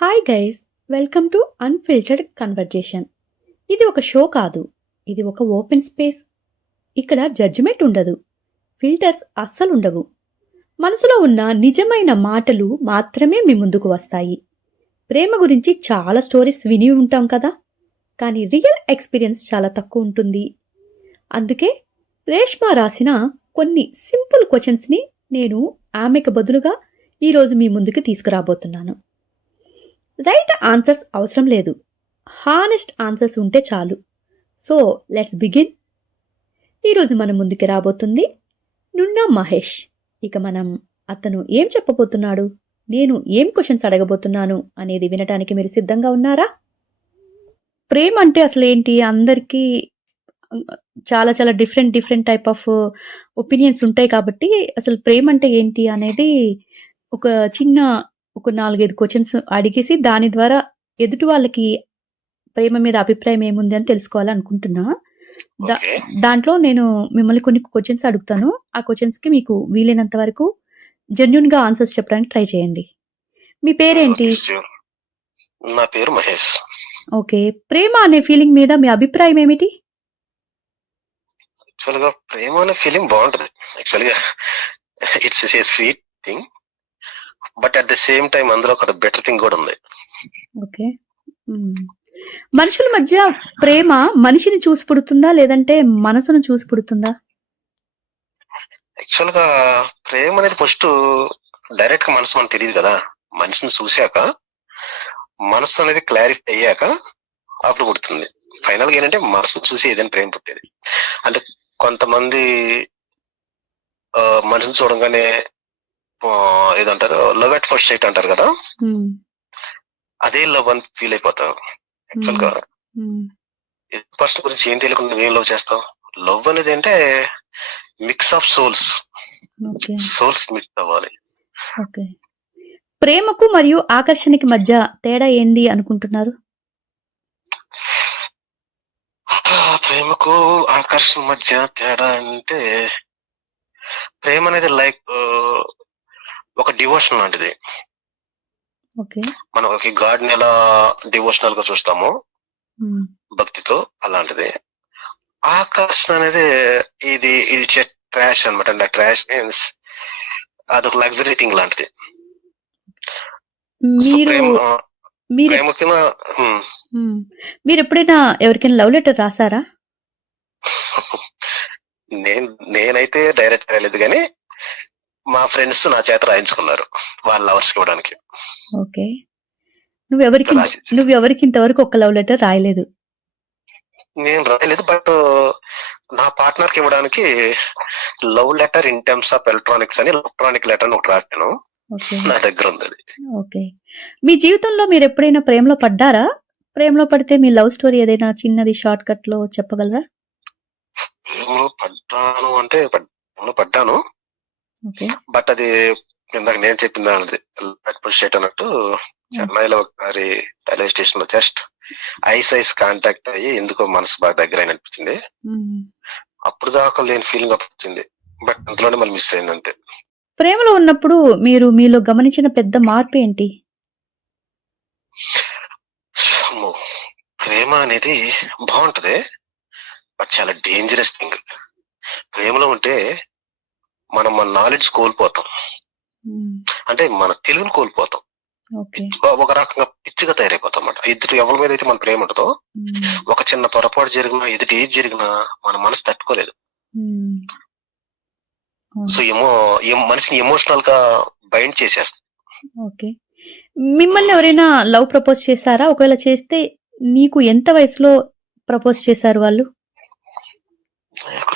Hi guys, welcome to unfiltered conversation. ఇది ఒక show కాదు, ఇది ఒక ఓపెన్ స్పేస్. ఇక్కడ జడ్జిమెంట్ ఉండదు, ఫిల్టర్స్ అస్సలు ఉండవు. మనసులో ఉన్న నిజమైన మాటలు మాత్రమే మీ ముందుకు వస్తాయి. ప్రేమ గురించి చాలా స్టోరీస్ విని ఉంటాం కదా, కానీ రియల్ ఎక్స్పీరియన్స్ చాలా తక్కువ ఉంటుంది. అందుకే రేష్మా రాసిన కొన్ని సింపుల్ క్వశ్చన్స్ని నేను ఆమెకు బదులుగా ఈరోజు మీ ముందుకు తీసుకురాబోతున్నాను. రైట్ ఆన్సర్స్ అవసరం లేదు, హానెస్ట్ ఆన్సర్స్ ఉంటే చాలు. So let's begin. ఈరోజు మన ముందుకు రాబోతుంది నున్నా మహేష్. ఇక మనం అతను ఏం చెప్పబోతున్నాడు, నేను ఏం క్వశ్చన్స్ అడగబోతున్నాను అనేది వినటానికి మీరు సిద్ధంగా ఉన్నారా? ప్రేమ అంటే అసలు ఏంటి? అందరికీ చాలా చాలా డిఫరెంట్ టైప్ ఆఫ్ ఒపీనియన్స్ ఉంటాయి. కాబట్టి అసలు ప్రేమ అంటే ఏంటి అనేది ఒక చిన్న 4-5 క్వశ్చన్స్ అడిగేసి దాని ద్వారా ఎదుటి వాళ్ళకి ప్రేమ మీద అభిప్రాయం ఏముంది అని తెలుసుకోవాలనుకుంటున్నా. ఓకే దాంట్లో నేను మిమ్మల్ని కొన్ని క్వశ్చన్స్ అడుగుతాను. ఆ క్వశ్చన్స్కి మీకు వీలైనంత వరకు జెన్యున్గా ఆన్సర్స్ చెప్పడానికి ట్రై చేయండి. మీ పేరేంటి? Okay sure. నా పేరు మహేష్. ఓకే, ప్రేమ అనే ఫీలింగ్ మీద మీ అభిప్రాయం ఏమిటి? యాక్చువల్గా ప్రేమ అనే ఫీలింగ్ బాగుంటది. యాక్చువల్గా it's a sweet thing, but at the same time అందులో ఒక బెటర్ థింగ్ కూడా ఉంది. ఓకే, మనుషుల మధ్య ప్రేమ మనిషిని చూసి పుడుతుందా లేదంటే మనసును చూసి పుడుతుందా? యాక్చువల్గా ప్రేమ అనేది ఫస్ట్ డైరెక్ట్ గా మనసు మనకు తెలియదు కదా. మనిషిని చూశాక మనసు అనేది క్లారిఫై అయ్యాక అప్పుడు పుడుతుంది. ఫైనల్ గా ఏంటంటే మనసును చూసి ఏదైనా ప్రేమ పుట్టేది. అంటే కొంతమంది మనిషిని చూడంగానే ఏదంటారు, లవ్ అట్ ఫస్ట్ సైట్ అంటారు కదా, అదే లవ్ అని ఫీల్ అయిపోతారు. యాక్చువల్ గా పర్సన్ గురించి ఏం తెలియకుండా నువ్వేం లవ్ చేస్తావు? లవ్ అనేది అంటే mix of souls, souls mix అవ్వాలి. ఓకే, ప్రేమకు మరియు ఆకర్షణకి మధ్య తేడా ఏంది అనుకుంటున్నారు? ప్రేమకు ఆకర్షణ మధ్య తేడా అంటే, ప్రేమ అనేది లైక్ ఒక డివోషన్ లాంటిది. ఓకే, మనం ఒక గాడ్ ని ఎలా డివోషనల్ గా చూస్తామో భక్తితో, అలాంటిది. ఆకర్షణ అనేది ఇది ఇది ట్రాష్ అనమాట. అంటే ట్రాష్ మీన్స్ అదొక లగ్జరీ థింగ్ లాంటిది. మీరు ఎప్పుడైనా ఎవరికైనా లవ్ లెటర్ రాసారా? నేనైతే డైరెక్ట్ రాయలేదు, కానీ మా ఫ్రెండ్స్ నా చేత రాయించుకున్నారు వాళ్ళ లవర్స్ ఇవ్వడానికి. ఓకే, నువ్వెవరికి ఇంతవరకు ఒక లవ్ లెటర్ రాయలేదు? నేను రాయలేదు, బట్ నా పార్ట్నర్ కి ఇవ్వడానికి love letter in terms of electronics అని ఎలక్ట్రానిక్ లెటర్ ఒకటి రాశాను. నా దగ్గర ఉంది అది. ఓకే, మీ జీవితంలో మీరు ఎప్పుడైనా ప్రేమలో పడ్డారా? ప్రేమలో పడితే మీ లవ్ స్టోరీ ఏదైనా చిన్నది షార్ట్ కట్ లో చెప్పగలరా? ప్రేమలో పడ్డాను అంటే పడ్డాను, బట్ అది ఇందాక నేను చెప్పింది అన్నట్టు చెన్నైలో ఒకసారి రైల్వే స్టేషన్ లో జస్ట్ ఐస్ కాంటాక్ట్ అయ్యి ఎందుకో మనసు బాగా దగ్గర అయిన అనిపించింది. అప్పుడు దాకా లేని ఫీలింగ్ వచ్చింది, బట్ అందులోనే మళ్ళీ మిస్ అయింది అంతే. ప్రేమలో ఉన్నప్పుడు మీరు మీలో గమనించిన పెద్ద మార్పు ఏంటి? ప్రేమ అనేది బాగుంటది, బట్ చాలా డేంజరస్ థింగ్. ప్రేమలో ఉంటే మనం మన నాలెడ్జ్ కోల్పోతాం, అంటే మన తెలుగుని కోల్పోతాం. ఒక రకంగా పిచ్చిగా తయారైపోతాం అన్నమాట. ఇద్దరు ఎవరి మీద అయితే మన ప్రేమ ఉంటుందో, ఒక చిన్న పొరపాటు జరిగినా ఎదుటి ఏది జరిగినా మన మనసు తట్టుకోలేదు. సో మనిషిని ఎమోషనల్ గా బైండ్ చేసేస్తాం. ఓకే, మిమ్మల్ని ఎవరైనా లవ్ ప్రపోజ్ చేశారా? ఒకవేళ చేస్తే నీకు ఎంత వయసులో ప్రపోజ్ చేశారు వాళ్ళు?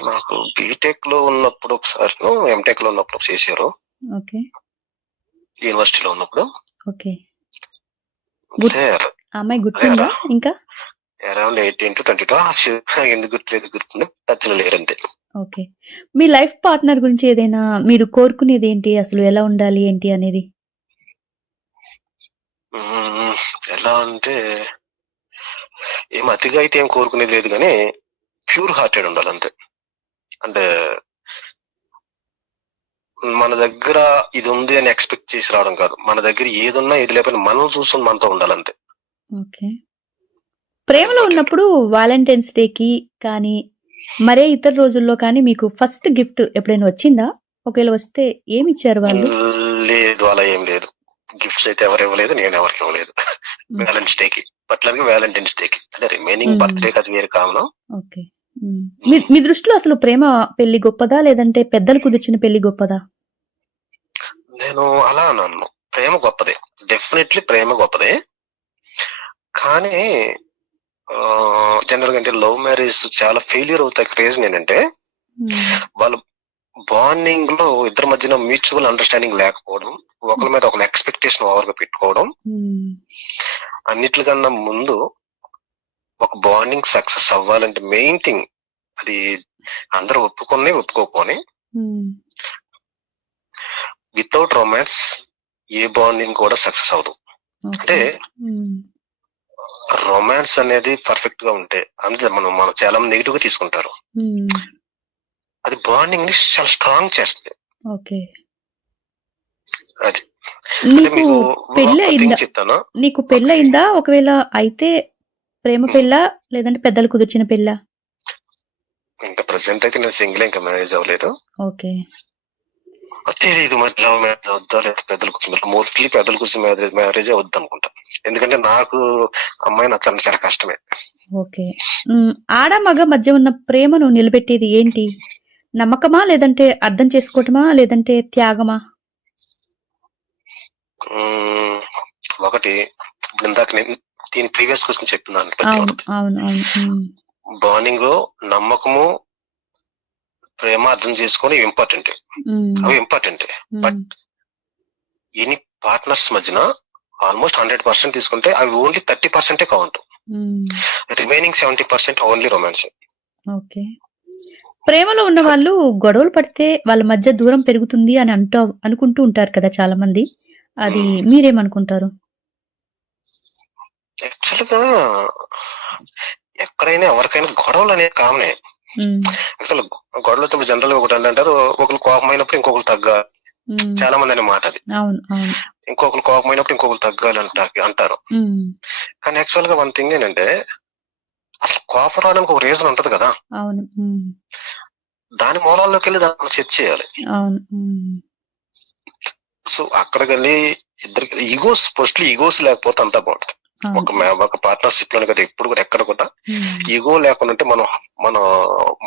నాకు బీటెక్ లో ఉన్నప్పుడు ఒకసారి, ఎంటెక్ లో ఉన్నప్పుడు చేశారు. ఓకే, యూనివర్సిటీలో ఉన్నప్పుడు. ఓకే, అమ్మాయి గుర్తుందా? ఇంకా అరౌండ్ 18 to 22. ఎందుకు గుర్తుంది, టచ్ లో లేరంతే. ఓకే, మీ లైఫ్ పార్ట్నర్ గురించి ఏదైనా మీరు కోరుకునేది ఏంటి? అసలు ఎలా ఉండాలి ఏంటి అనేది? ఎలా అంటే ఏం అతిగా అయితే ఏం కోరుకునేది లేదు, కానీ ప్యూర్ హార్టెడ్ ఉండాలి అంతే. అంటే మన దగ్గర ఇది ఉంది అని ఎక్స్పెక్ట్ చేసి రావడం కాదు. మన దగ్గర ఏదున్నా ఏది లేకపోయినా మనం చూసుకొని మనతో ఉండాలంతే. ఓకే. ప్రేమలో ఇంపార్టెంట్. ఉన్నప్పుడు వాలంటైన్స్ డేకి కానీ, మరే ఇతర రోజుల్లో కానీ మీకు ఫస్ట్ గిఫ్ట్ ఎప్పుడైనా వచ్చిందా? ఒకవేళ వస్తే ఏమిచ్చారు వాళ్ళు? లేదు, అలా ఏం లేదు. గిఫ్ట్స్ అయితే ఎవరు ఇవ్వలేదు, నేను ఎవరికి ఇవ్వలేదు. హ్మ్. వ్యాలంటైన్స్ డేకి పర్టికులర్‌గా వ్యాలంటైన్స్ డేకి. అంటే రిమైనింగ్ హ్మ్. బర్త్‌డేకి అది వేరే కామను. ఓకే. మీ మీ దృష్టిలో అసలు ప్రేమ పెళ్లి గొప్పదా? లేదంటే పెద్దలు కుదిర్చిన పెళ్లి గొప్పదా? నేను అలా అనను. ప్రేమ గొప్పదే. డెఫినెట్‌లీ ప్రేమ గొప్పదే. కానీ జనరల్‌గా అంటే లవ్ మ్యారేజ్ చాలా ఫెయిల్యూర్ అవుతానికి రీజన్ ఏంటంటే, హ్మ్. వాళ్ళు బాండింగ్‌లో ఇద్దరి మధ్యన మ్యూచువల్ అండర్‌స్టాండింగ్ లేకపోవడం, ఒకళ్ళ మీద ఒకళ్ళ ఎక్స్‌పెక్టేషన్ ఓవర్‌గా పెట్టుకోవడం. హ్మ్. అన్నిట్లికన్నా ముందు ఒక బాండింగ్ సక్సెస్ అవ్వాలంటే మెయిన్ థింగ్ అది అందరూ ఒప్పుకోకపోని హ్మ్. వితౌట్ రొమాన్స్ ఏ బాండింగ్ కూడా సక్సెస్ అవ్వదు. అంటే ఓకే. హ్మ్. రొమాన్స్ అనేది పర్ఫెక్ట్ గా ఉంటే అంటే మనం చాలా మంది నెగిటివ్ గా తీసుకుంటారు. హ్మ్. అది బాండింగ్ ని చాలా స్ట్రాంగ్ చేస్తుంది. ఓకే. అది అంటే నీకు మీకు పెళ్లి ఒక అయిందా? థింగ్ చెప్తాను. నీకు ఓకే. పెళ్లయిందా? ఒకవేళ అయితే ప్రేమ పెళ్ళా? లేదంటే పెద్దలు కుదిర్చిన పెళ్ళా? ఇంకా ప్రెసెంట్ అయితే నేను సింగిల్, ఇంకా మ్యారేజ్ అవ్వలేదు. ఓకే. తెలీదు మరి లవ్ మ్యారేజ్ వద్దా లేదా పెద్దల కూర్చొని, మోస్ట్లీ పెద్దల కూర్చొని మ్యారేజ్ వద్దు అనుకుంటా. ఎందుకంటే నాకు అమ్మాయి నచ్చాలంటే చాలా కష్టమే. ఓకే. ఆడ, మగ మధ్య ఉన్న ప్రేమను నిలబెట్టేది ఏంటి? నమ్మకమా? లేదంటే అర్థం చేసుకోవటమా? లేదంటే త్యాగమా? మ్మ్, ఒకటి ఇప్పుడు ఇందాక నేను దీని ప్రీవియస్ క్వశ్చన్ చెప్పిన దాన్ని బట్టి అవును. ఉంటుంది. అవును. అవును. హ్మ్. బాండింగ్ లో నమ్మకము, ప్రేమ అర్థం చేసుకొని ఇంపార్టెంట్. హ్మ్. అవి ఇంపార్టెంట్. బట్ హ్మ్. ఎనీ పార్ట్నర్స్ మధ్యన ఆల్మోస్ట్ 100% తీసుకుంటే అవి ఓన్లీ 30% కౌంట్. హ్మ్. Remaining 70% only romance. ఓకే. ప్రేమలో ఉన్న వాళ్ళు గొడవలు పడితే వాళ్ళ మధ్య దూరం పెరుగుతుంది అని అనుకుంటూ ఉంటారు కదా చాలామంది. అది మీరేమనుకుంటారు? యాక్చువల్ గా ఎక్కడైనా ఎవరికైనా గొడవలు అనేవి కామనే. హ్మ్. అసలు గొడవలతో జనరల్ గా ఒకటి ఏంటంటారు, ఒకరు కోపమైనప్పుడు ఇంకొకరు తగ్గాలి. హ్మ్. చాలా మంది అనే మాట అది. అవును. అవును. ఇంకొకరు కోపమైనప్పుడు ఇంకొకరు తగ్గాలి అంటారు. హ్మ్. కానీ యాక్చువల్ గా వన్ థింగ్ ఏంటంటే, అసలు కోపం రావడానికి ఒక రీజన్ ఉంటది కదా. అవును. హ్మ్. దాని మూలాల్లోకి వెళ్ళి దాన్ని మనం చెక్ చేయాలి. అవును. హ్మ్. సో అక్కడికి వెళ్ళి ఇద్దరికి ఈగోస్ లేకపోతే అంతా బాగుంటుంది. అవును. ఒక పార్ట్నర్షిప్ లోనే కదా, ఎప్పుడు కూడా ఎక్కడ కూడా హ్మ్. ఈగో లేకుండా ఉంటే మనం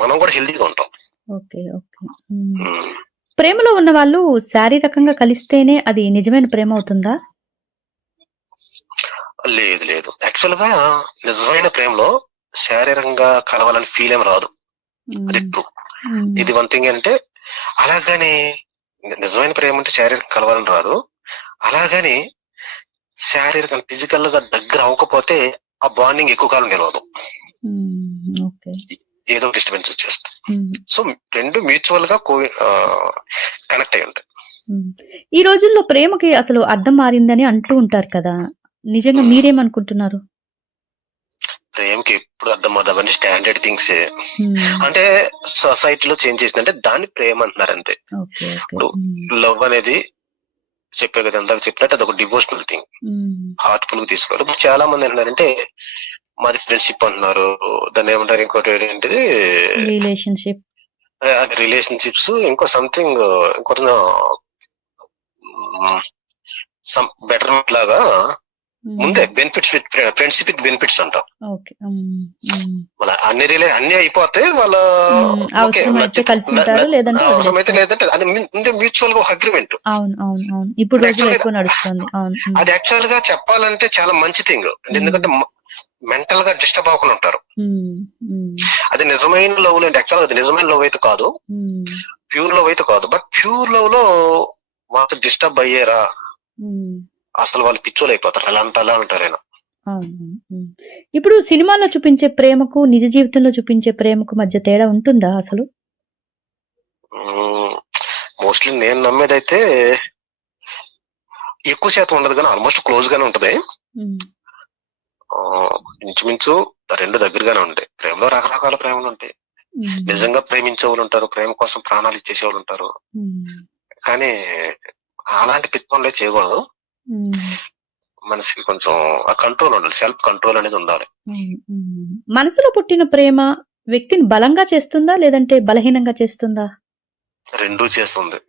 మనం కూడా హెల్తీగా ఉంటాం. ఓకే. ఓకే. హ్మ్. ఉమ్. ప్రేమలో ఉన్నవాళ్ళు శారీరకంగా కలిస్తేనే అది నిజమైన ప్రేమ అవుతుందా? లేదు లేదు, యాక్చువల్ గా నిజమైన ప్రేమలో శారీరకంగా కలవాలని ఫీల్ ఏం రాదు. అది హ్మ్. ట్రూ. హ్మ్. ఇది వన్ థింగ్ ఏంటంటే, అలాగని నిజమైన ప్రేమ అంటే శారీరకంగా కలవాలని రాదు. అలాగని శారీరకంగా ఫిజికల్ గా దగ్గర అవ్వకపోతే ఆ బాండింగ్ ఎక్కువ కాలం నిలవదు. హ్మ్. ఓకే. ఏదో డిస్టర్బెన్స్ వచ్చేస్తుంది. హ్మ్. సో రెండు మ్యూచువల్ గా కనెక్ట్ అయి ఉంటాయి. హ్మ్. ఈ రోజుల్లో ప్రేమకి అసలు అర్థం మారిందని అంటూ ఉంటారు కదా! నిజంగా ఉమ్. మీరేమనుకుంటున్నారు? ప్రేమకి ఎప్పుడు అర్థం అవన్నీ స్టాండర్డ్ థింగ్స్. హ్మ్. అంటే సొసైటీలో చేంజ్ చేసిందంటే దాన్ని ప్రేమ అంటున్నారు అంతే. ఓకే. ఓకే. ఇప్పుడు హ్మ్. లవ్ అనేది చెప్పే కదా, ఇందాక చెప్పినట్టు అది ఒక డివోషనల్ థింగ్. హ్మ్. హార్ట్ఫుల్ గా తీసుకోవాలి. ఇప్పుడు చాలా మంది ఏంటంటే మాది ఫ్రెండ్షిప్ అంటున్నారు, దాన్ని ఏమంటారు ఇంకోటి ఏంటిది, రిలేషన్‌షిప్. రిలేషన్షిప్స్, ఇంకో సంథింగ్, ఇంకోటి సమ్ బెటర్మెంట్ లాగా హ్మ్. ముందే benefits with friendship with benefits అంటాం. ఓకే. హ్మ్. హ్మ్. వాళ్ళ అన్ని అయిపోతే వాళ్ళ ఓకే అవసరమైతే కలిసుంటారు. లేదంటే అవసరమైతే, వదిలేస్తారు. లేదంటే అది ముందే మ్యూచువల్ గా ఒక అగ్రిమెంట్. అవును. అవును. అవును. ఇప్పుడు అది రోజుల్లో యాక్చువల్ గా ఎక్కువ నడుస్తుంది. అవును. హ్మ్. అది యాక్చువల్ గా చెప్పాలంటే చాలా మంచి థింగ్. హ్మ్. ఎందుకంటే మెంటల్ గా డిస్టర్బ్ అవ్వకుండా ఉంటారు. హ్మ్. హ్మ్. అది నిజమైన లవ్ అంటే యాక్చువల్ అది నిజమైన లవ్ అయితే కాదు, హ్మ్. ప్యూర్ లవ్ అయితే కాదు. బట్ ప్యూర్ లవ్ లో వాళ్ళు డిస్టర్బ్ అయ్యారా, హ్మ్. అసలు వాళ్ళు పిచ్చోలు అయిపోతారు. అలా ఉంటారు ఆయన. అవును. హ్మ్. ఇప్పుడు సినిమాల్లో చూపించే ప్రేమకు, నిజ జీవితంలో చూపించే ప్రేమకు మధ్య తేడా ఉంటుందా అసలు? మోస్ట్లీ నేను నమ్మేదైతే ఎక్కువ శాతం ఉండదు, కానీ ఆల్మోస్ట్ క్లోజ్ గానే ఉంటది. హ్మ్. ఇంచుమించు రెండు దగ్గరగానే ఉంటాయి. ప్రేమలో రకరకాల ప్రేమలు ఉంటాయి. హ్మ్. నిజంగా ప్రేమించే వాళ్ళు ఉంటారు, ప్రేమ కోసం ప్రాణాలు ఇచ్చేసే వాళ్ళు ఉంటారు. హ్మ్. కానీ అలాంటి పిచ్చి పనులే చేయకూడదు. హ్మ్. మనసుకి కొంచెం ఆ కంట్రోల్ ఉండాలి. సెల్ఫ్ కంట్రోల్ అనేది ఉండాలి. మనసులో పుట్టిన ప్రేమ వ్యక్తిని బలంగా చేస్తుందా? లేదంటే బలహీనంగా చేస్తుందా? రెండూ చేస్తుంది.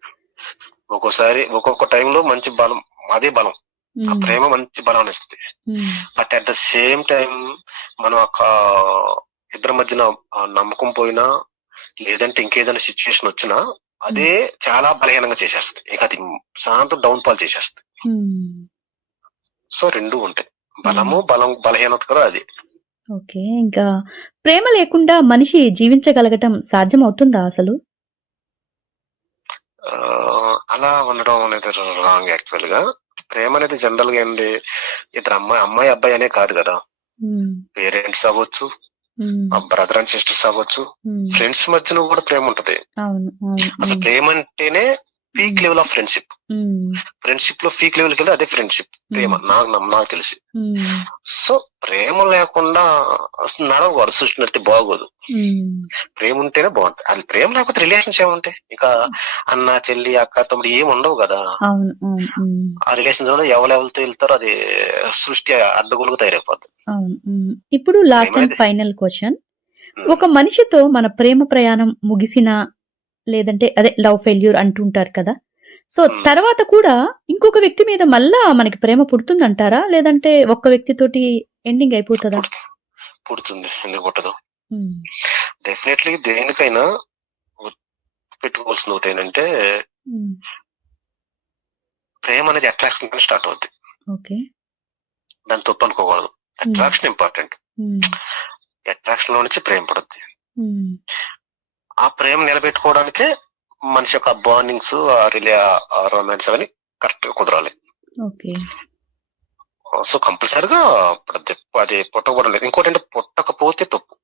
ఒక్కోసారి ఒక్కొక్క టైంలో మంచి బలం, అదే బలం. ఆ ప్రేమ మంచి బలాన్నిస్తుంది. But at the same time మనం ఇద్దరి మధ్యన నమ్మకం పోయినా, లేదంటే ఇంకేదైనా సిచ్యుయేషన్ వచ్చినా అదే చాలా బలహీనంగా చేసేస్తుంది. ఇక అది శాంతం డౌన్ ఫాల్ చేసేస్తుంది. సో రెండూ ఉంటాయి. బలము బలహీనత కూడా అది. ఓకే. ఇంకా ప్రేమ లేకుండా మనిషి జీవించగలగటం సాధ్యమవుతుందా అసలు? అలా ఉండడం అనేది రాంగ్ యాక్చువల్ గా. ప్రేమ అనేది జనరల్ గా ఏంది, ఇద్దరు అమ్మాయి అబ్బాయి అనే కాదు కదా. పేరెంట్స్ అవ్వచ్చు, బ్రదర్ అండ్ సిస్టర్స్ అవ్వచ్చు, ఫ్రెండ్స్ మధ్యన కూడా ప్రేమ ఉంటది. అసలు ప్రేమ అంటేనే peak level of friendship. Friendship లో పీక్ లెవెల్కి వెళ్తే అదే ఫ్రెండ్షిప్, ప్రేమ. నాకు తెలిసి. సో ప్రేమ లేకుండా అసలు నడవకూడదు, సృష్టి నడితే బాగోదు. ప్రేమ ఉంటేనే బాగుంటుంది. అది ప్రేమ లేకపోతే రిలేషన్స్ ఏముంటాయి? ఇక అన్న చెల్లి అక్క తమ్ముడు ఏమి ఉండవు కదా. ఆ రిలేషన్స్ లో ఎవరెవరితో వెళ్తారో అది సృష్టి అడ్డగోలుగా తయారైపోద్ది. ఇప్పుడు లాస్ట్ అండ్ ఫైనల్ క్వశ్చన్. ఒక మనిషితో మన ప్రేమ ప్రయాణం ముగిసిన, లేదంటే అదే లవ్ ఫెయిల్యూర్ అంటుంటారు కదా, సో తర్వాత కూడా ఇంకొక వ్యక్తి మీద మళ్ళా మనకి ప్రేమ పుడుతుందంటారా? లేదంటే ఒక్క వ్యక్తితోటి ఎండింగ్ అయిపోతుందా? పుడుతుంది, ఎందుకు పుట్టదు? డెఫినెట్లీ దేనికైనా పెట్టుకోవాల్సిన ఒకటి ఏంటంటే, ప్రేమ అనేది అట్రాక్షన్ స్టార్ట్ అవుద్ది. దాన్ని తప్పు అనుకోకూడదు. Attraction important. అట్రాక్షన్ లో నుంచి ప్రేమ పడుద్ది. ఆ ప్రేమ నిలబెట్టుకోవడానికే మనిషి యొక్క బాండింగ్స్, రొమాన్స్ అవన్నీ కరెక్ట్ గా కుదరాలి. సో కంపల్సరిగా అది పుట్టకూడదు లేదు. ఇంకోటి అంటే పుట్టకపోతే తప్పు.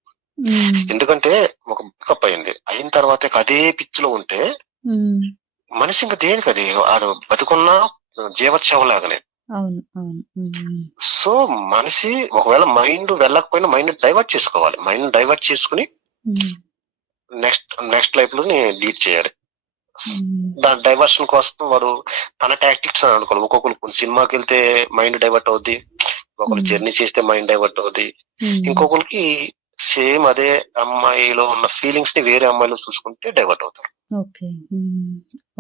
ఎందుకంటే ఒక బ్రేకప్ అయిన తర్వాత అదే పిచ్చిలో ఉంటే మనిషి ఇంకా దేనికి అది ఆడు బతుకున్నా జీవోత్సవం లాగానే. సో మనిషి ఒకవేళ మైండ్ వెళ్ళకపోయినా మైండ్ డైవర్ట్ చేసుకోవాలి. మైండ్ డైవర్ట్ చేసుకుని నెక్స్ట్ లైఫ్ లో లీడ్ చేయాలి. దాని డైవర్షన్ కోసం వాడు తన టాక్టిక్స్ అని అనుకోవాలి. ఒక్కొక్కరు సినిమాకి వెళ్తే మైండ్ డైవర్ట్ అవుద్ది, ఒకరు జర్నీ చేస్తే మైండ్ డైవర్ట్ అవుద్ది, ఇంకొకరికి సేమ్ అదే అమ్మాయిలో ఉన్న ఫీలింగ్స్ ని వేరే అమ్మాయిలో చూసుకుంటే డైవర్ట్ అవుతారు.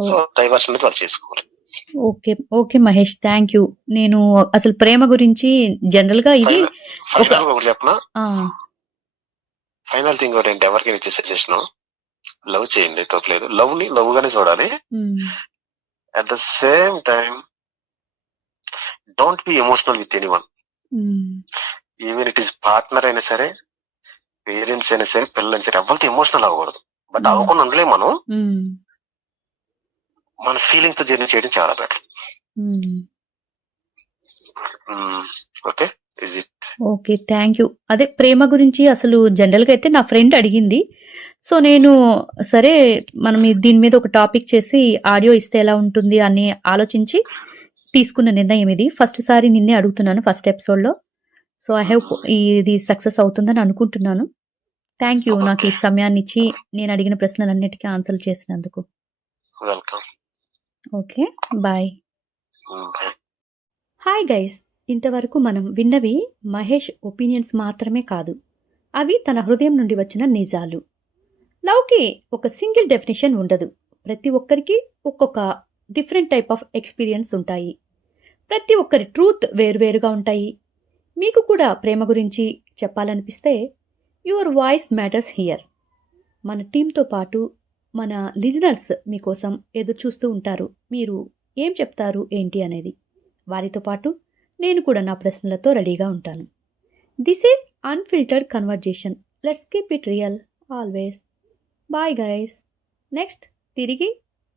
సో డైవర్షన్ అనేది వాళ్ళు చేసుకోవాలి. Okay Mahesh, thank you. నేను అసలు ప్రేమ గురించి జనరల్ గా ఇది ఒకటి చెప్పనా, ఫైనల్ థింగ్ ఒకటి ఏంటి, ఎవరికైనా ఇచ్చే సజెషన్, లవ్ చేయండి, తప్పలేదు. లవ్ ని లవ్ గానే చూడాలి. At the same time don't be emotional with anyone. Even it is partner అయినా సరే, పేరెంట్స్ అయినా సరే, పిల్లలైనా సరే, ఎవరితో ఎమోషనల్ అవ్వకూడదు. బట్ అవ్వకుండా ఉండలే మనం. మన ఫీలింగ్స్ తో జర్నీ చేయడం చాలా better. Okay, is it. Okay, thank you. అదే ప్రేమ గురించి అసలు జనరల్ గా అయితే నా ఫ్రెండ్ అడిగింది. సో నేను సరే మనం దీని మీద ఒక టాపిక్ చేసి ఆడియో ఇస్తే ఎలా ఉంటుంది అని ఆలోచించి తీసుకున్న నిర్ణయం ఇది. ఫస్ట్ సారి నిన్నే అడుగుతున్నాను ఫస్ట్ ఎపిసోడ్ లో. సో ఐ హోప్ ఇది సక్సెస్ అవుతుందని అనుకుంటున్నాను. థ్యాంక్ యూ నాకు ఈ సమయాన్ని ఇచ్చి నేను అడిగిన ప్రశ్నలన్నిటికీ ఆన్సర్ చేసినందుకు. Welcome. Okay, bye. Hi guys, ఇంతవరకు మనం విన్నవి మహేష్ ఒపీనియన్స్ మాత్రమే కాదు, అవి తన హృదయం నుండి వచ్చిన నిజాలు. లవ్కి ఒక సింగిల్ డెఫినేషన్ ఉండదు. ప్రతి ఒక్కరికి ఒక్కొక్క డిఫరెంట్ టైప్ ఆఫ్ ఎక్స్పీరియన్స్ ఉంటాయి. ప్రతి ఒక్కరి ట్రూత్ వేరువేరుగా ఉంటాయి. మీకు కూడా ప్రేమ గురించి చెప్పాలనిపిస్తే యువర్ వాయిస్ మ్యాటర్స్ హియర్. మన టీంతో పాటు మన లిజనర్స్ మీకోసం ఎదురు చూస్తూ ఉంటారు. మీరు ఏం చెప్తారు ఏంటి అనేది. వారితో పాటు నేను కూడా నా ప్రశ్నలతో రెడీగా ఉంటాను. This is unfiltered conversation. Let's keep it real always. Bye guys. Next తిరిగి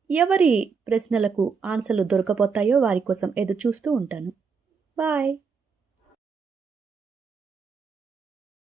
ఎవరి ప్రశ్నలకు ఆన్సర్లు దొరకపోతాయో వారి కోసం ఎదురు చూస్తూ ఉంటాను. బాయ్.